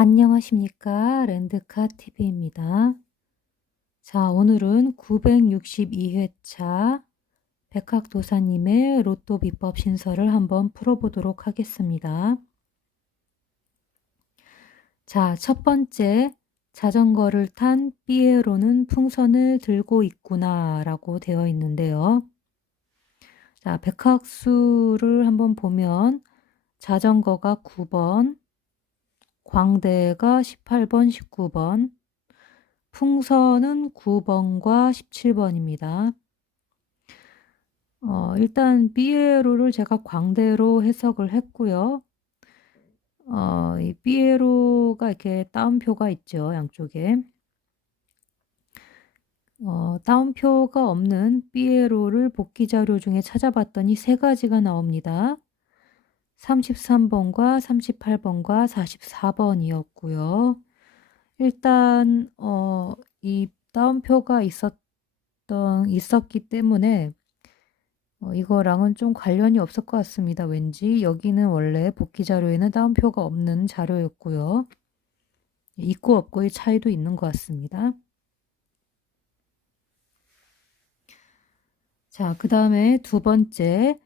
안녕하십니까. 랜드카TV입니다. 자, 오늘은 962회차 백학도사님의 로또 비법 신설을 한번 풀어보도록 하겠습니다. 자, 첫 번째, 자전거를 탄 삐에로는 풍선을 들고 있구나 라고 되어 있는데요. 자, 백학수를 한번 보면 자전거가 9번, 광대가 18번, 19번, 풍선은 9번과 17번입니다. 일단 삐에로를 제가 광대로 해석을 했고요. 이 삐에로가 이렇게 따옴표가 있죠, 양쪽에. 따옴표가 없는 삐에로를 복기 자료 중에 찾아봤더니 세 가지가 나옵니다. 33번과 38번과 44번이었고요. 일단 이 따옴표가 있었기 때문에 이거랑은 좀 관련이 없을 것 같습니다. 왠지 여기는 원래 복기 자료에는 따옴표가 없는 자료였고요. 있고 없고의 차이도 있는 것 같습니다. 자, 그 다음에 두 번째,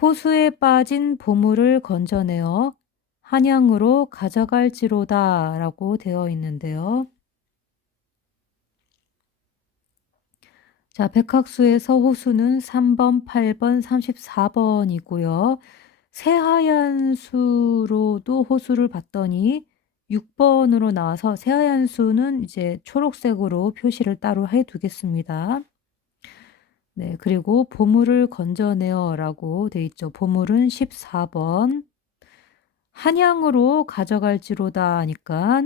호수에 빠진 보물을 건져내어 한양으로 가져갈지로다 라고 되어 있는데요. 자, 백학수에서 호수는 3번, 8번, 34번이고요. 새하얀 수로도 호수를 봤더니 6번으로 나와서 새하얀 수는 이제 초록색으로 표시를 따로 해 두겠습니다. 네, 그리고 보물을 건져내어 라고 돼 있죠. 보물은 14번. 한양으로 가져갈지로다 하니까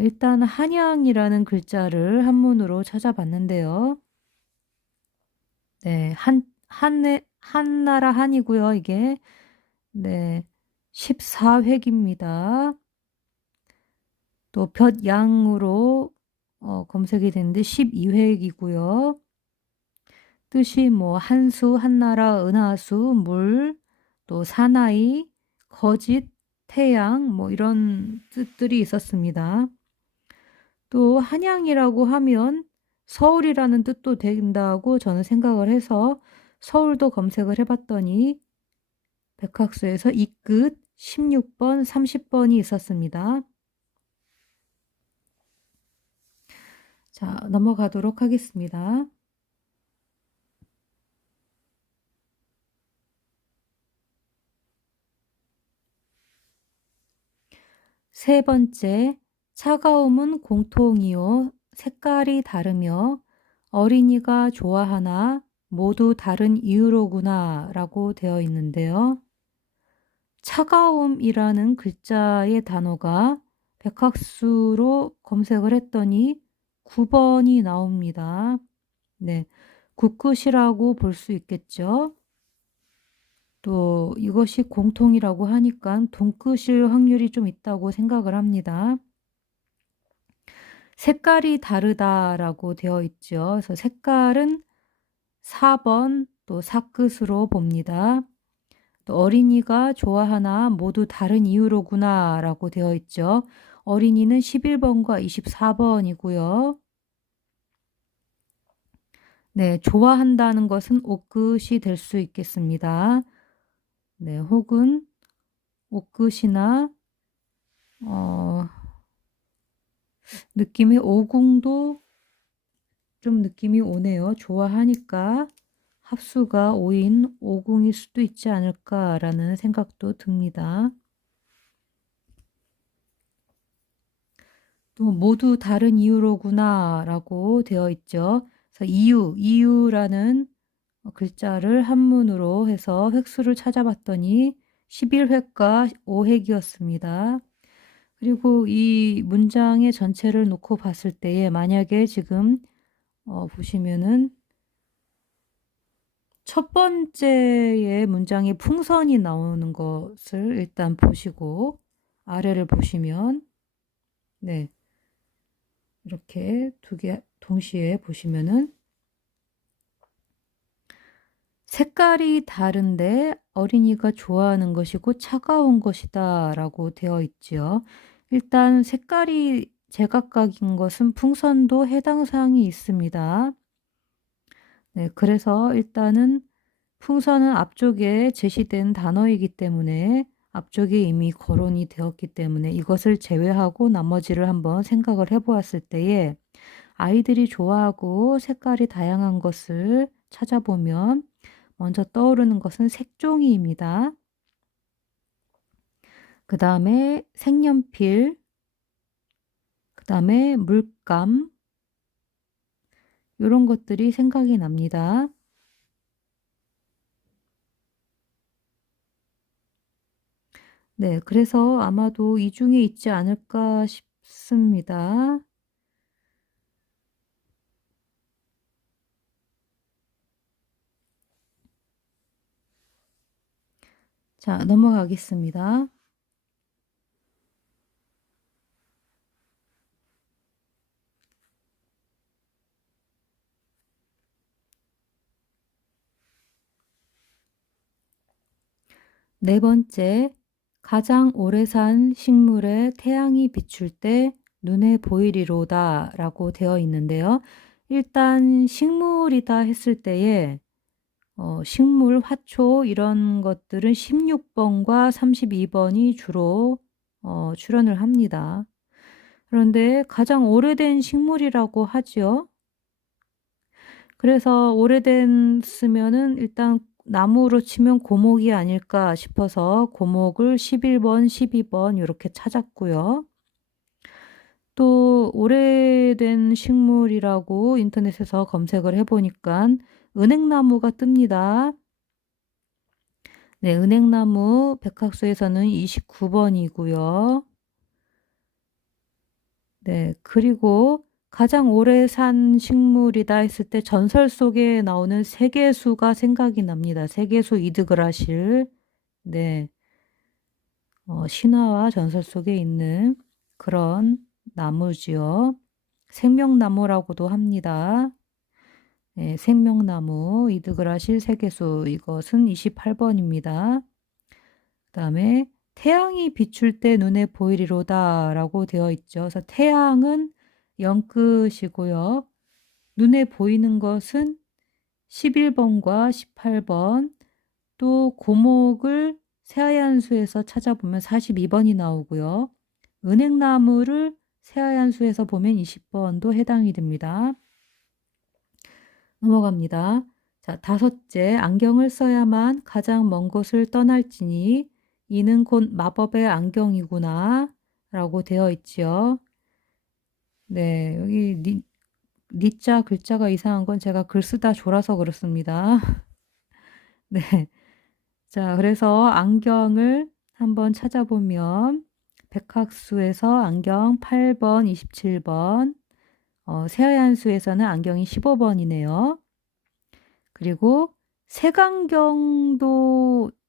일단 한양이라는 글자를 한문으로 찾아봤는데요. 네, 한나라 한이고요. 이게 네, 14획입니다. 또 볕양으로 검색이 됐는데 12획이고요. 뜻이 뭐 한수, 한나라, 은하수, 물, 또 사나이, 거짓, 태양 뭐 이런 뜻들이 있었습니다. 또 한양이라고 하면 서울이라는 뜻도 된다고 저는 생각을 해서 서울도 검색을 해봤더니 백학수에서 이 끝 16번, 30번이 있었습니다. 자, 넘어가도록 하겠습니다. 세 번째, 차가움은 공통이요. 색깔이 다르며 어린이가 좋아하나 모두 다른 이유로구나 라고 되어 있는데요. 차가움이라는 글자의 단어가 백학수로 검색을 했더니 9번이 나옵니다. 네, 굳끝이라고 볼 수 있겠죠. 또 이것이 공통이라고 하니까 동끝일 확률이 좀 있다고 생각을 합니다. 색깔이 다르다라고 되어 있죠. 그래서 색깔은 4번 또 사끝으로 봅니다. 또 어린이가 좋아하나 모두 다른 이유로구나 라고 되어 있죠. 어린이는 11번과 24번이고요. 네, 좋아한다는 것은 옷끝이 될 수 있겠습니다. 네, 혹은 옷끝이나 느낌의 오궁도 좀 느낌이 오네요. 좋아하니까 합수가 5인 오궁일 수도 있지 않을까라는 생각도 듭니다. 또 모두 다른 이유로구나 라고 되어 있죠. 그래서 이유라는 글자를 한문으로 해서 획수를 찾아봤더니 11획과 5획이었습니다. 그리고 이 문장의 전체를 놓고 봤을 때에 만약에 지금 보시면은 첫 번째의 문장에 풍선이 나오는 것을 일단 보시고 아래를 보시면 네, 이렇게 두 개 동시에 보시면은 색깔이 다른데 어린이가 좋아하는 것이고 차가운 것이다 라고 되어 있지요. 일단 색깔이 제각각인 것은 풍선도 해당 사항이 있습니다. 네, 그래서 일단은 풍선은 앞쪽에 제시된 단어이기 때문에 앞쪽에 이미 거론이 되었기 때문에 이것을 제외하고 나머지를 한번 생각을 해보았을 때에 아이들이 좋아하고 색깔이 다양한 것을 찾아보면 먼저 떠오르는 것은 색종이입니다. 그 다음에 색연필, 그 다음에 물감, 이런 것들이 생각이 납니다. 네, 그래서 아마도 이 중에 있지 않을까 싶습니다. 자, 넘어가겠습니다. 네 번째, 가장 오래 산 식물에 태양이 비출 때 눈에 보이리로다 라고 되어 있는데요. 일단 식물이다 했을 때에 식물, 화초 이런 것들은 16번과 32번이 주로 출연을 합니다. 그런데 가장 오래된 식물이라고 하죠. 그래서 오래됐으면은 일단 나무로 치면 고목이 아닐까 싶어서 고목을 11번, 12번 이렇게 찾았고요. 또 오래된 식물이라고 인터넷에서 검색을 해보니까 은행나무가 뜹니다. 네, 은행나무 백학수에서는 29번이고요. 네, 그리고 가장 오래 산 식물이다 했을 때 전설 속에 나오는 세계수가 생각이 납니다. 세계수 이드그라실. 네, 신화와 전설 속에 있는 그런 나무지요. 생명나무라고도 합니다. 네, 생명나무 이드그라실 세계수 이것은 28번입니다. 그 다음에 태양이 비출 때 눈에 보이리로다 라고 되어 있죠. 그래서 태양은 영끝이고요. 눈에 보이는 것은 11번과 18번, 또 고목을 새하얀수에서 찾아보면 42번이 나오고요. 은행나무를 새하얀수에서 보면 20번도 해당이 됩니다. 넘어갑니다. 자, 다섯째, 안경을 써야만 가장 먼 곳을 떠날지니 이는 곧 마법의 안경이구나 라고 되어 있지요. 네, 여기 니자 글자가 이상한 건 제가 글 쓰다 졸아서 그렇습니다. 네. 자, 그래서 안경을 한번 찾아보면 백학수에서 안경 8번, 27번, 새하얀수에서는 안경이 15번이네요. 그리고 색안경도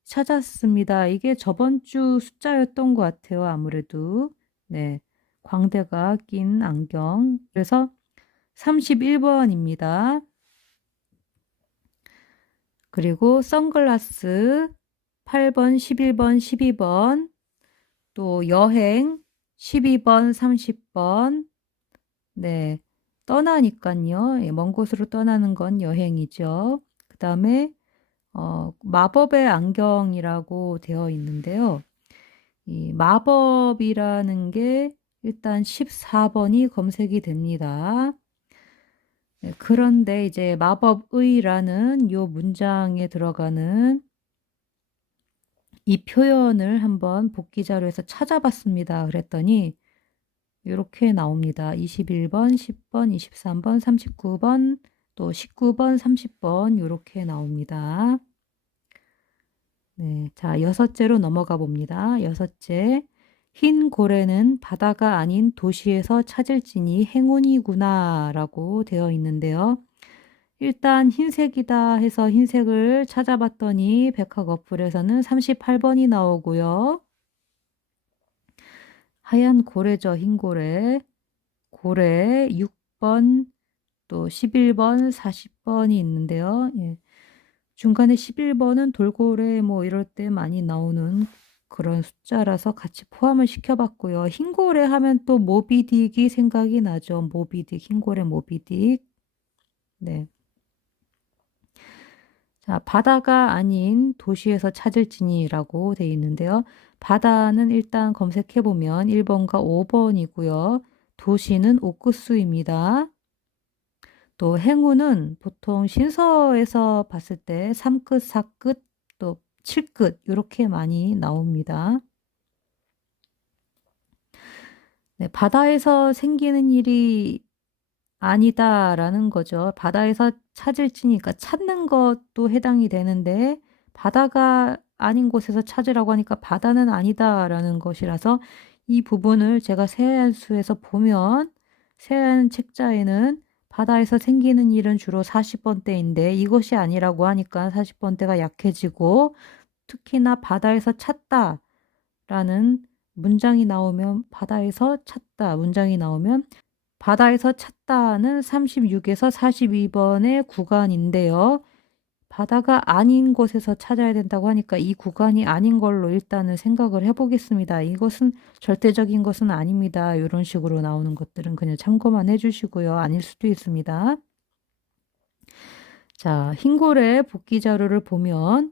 찾았습니다. 이게 저번 주 숫자였던 것 같아요. 아무래도. 네. 광대가 낀 안경. 그래서 31번입니다. 그리고 선글라스 8번, 11번, 12번. 또 여행 12번, 30번. 네. 떠나니까요. 예, 먼 곳으로 떠나는 건 여행이죠. 그 다음에 마법의 안경이라고 되어 있는데요. 이 마법이라는 게 일단 14번이 검색이 됩니다. 네, 그런데 이제 마법의라는 요 문장에 들어가는 이 표현을 한번 복기 자료에서 찾아봤습니다. 그랬더니 이렇게 나옵니다. 21번, 10번, 23번, 39번, 또 19번, 30번 이렇게 나옵니다. 네, 자, 여섯째로 넘어가 봅니다. 여섯째, 흰 고래는 바다가 아닌 도시에서 찾을지니 행운이구나 라고 되어 있는데요. 일단 흰색이다 해서 흰색을 찾아봤더니 백학 어플에서는 38번이 나오고요. 하얀 고래죠, 흰 고래. 고래 6번, 또 11번, 40번이 있는데요. 예. 중간에 11번은 돌고래 뭐 이럴 때 많이 나오는 그런 숫자라서 같이 포함을 시켜봤고요. 흰고래 하면 또 모비딕이 생각이 나죠. 모비딕, 흰고래 모비딕. 네. 자, 바다가 아닌 도시에서 찾을 진이라고 되어 있는데요. 바다는 일단 검색해보면 1번과 5번이고요. 도시는 옥구수입니다. 또 행운은 보통 신서에서 봤을 때 3끝, 4끝, 또 7끝 이렇게 많이 나옵니다. 네, 바다에서 생기는 일이 아니다라는 거죠. 바다에서 찾을 지니까 찾는 것도 해당이 되는데 바다가 아닌 곳에서 찾으라고 하니까 바다는 아니다라는 것이라서 이 부분을 제가 세안수에서 보면 세안 책자에는 바다에서 생기는 일은 주로 40번대인데 이것이 아니라고 하니까 40번대가 약해지고 특히나 바다에서 찾다라는 문장이 나오면 바다에서 찾다 문장이 나오면 바다에서 찾다는 36에서 42번의 구간인데요. 바다가 아닌 곳에서 찾아야 된다고 하니까 이 구간이 아닌 걸로 일단은 생각을 해보겠습니다. 이것은 절대적인 것은 아닙니다. 이런 식으로 나오는 것들은 그냥 참고만 해주시고요. 아닐 수도 있습니다. 자, 흰고래 복귀 자료를 보면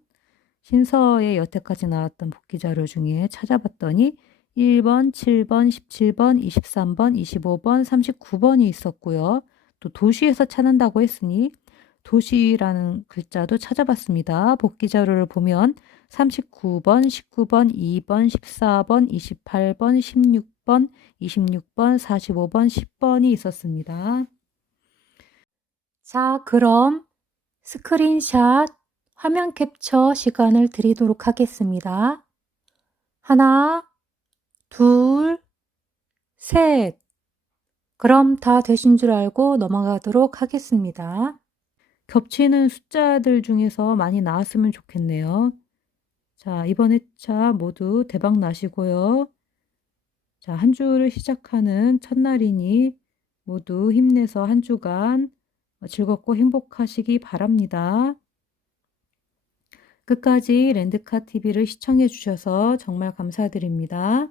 신서에 여태까지 나왔던 복귀 자료 중에 찾아봤더니 1번, 7번, 17번, 23번, 25번, 39번이 있었고요. 또 도시에서 찾는다고 했으니 도시라는 글자도 찾아봤습니다. 복귀 자료를 보면 39번, 19번, 2번, 14번, 28번, 16번, 26번, 45번, 10번이 있었습니다. 자, 그럼 스크린샷 화면 캡처 시간을 드리도록 하겠습니다. 하나, 둘, 셋. 그럼 다 되신 줄 알고 넘어가도록 하겠습니다. 겹치는 숫자들 중에서 많이 나왔으면 좋겠네요. 자, 이번 회차 모두 대박 나시고요. 자, 한 주를 시작하는 첫날이니 모두 힘내서 한 주간 즐겁고 행복하시기 바랍니다. 끝까지 랜드카TV를 시청해 주셔서 정말 감사드립니다.